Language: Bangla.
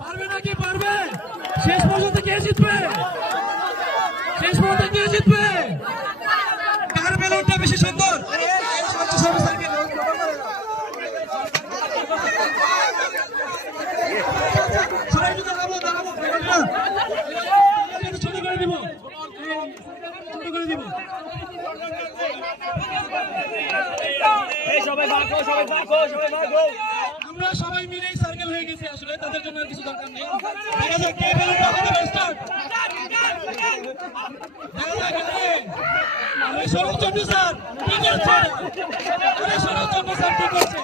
পারবে নাকি পারবে? শেষ পর্যন্ত কে জিতবে? শেষ পর্যন্ত কে জিতবে? কার বেলুনটা বেশি সুন্দর? ছোট করে দিব, ছোট করে দিব। আমরা সবাই মিলেই সার্কেল হয়ে গেছি, আসলে তাদের জন্য আর কিছু দরকার নেই। দেখা যাক কে বেলুনটা হাতে স্টার্ট। শরৎচন্দ্র স্যার কি করছে? শরৎচন্দ্র স্যার কি করছে?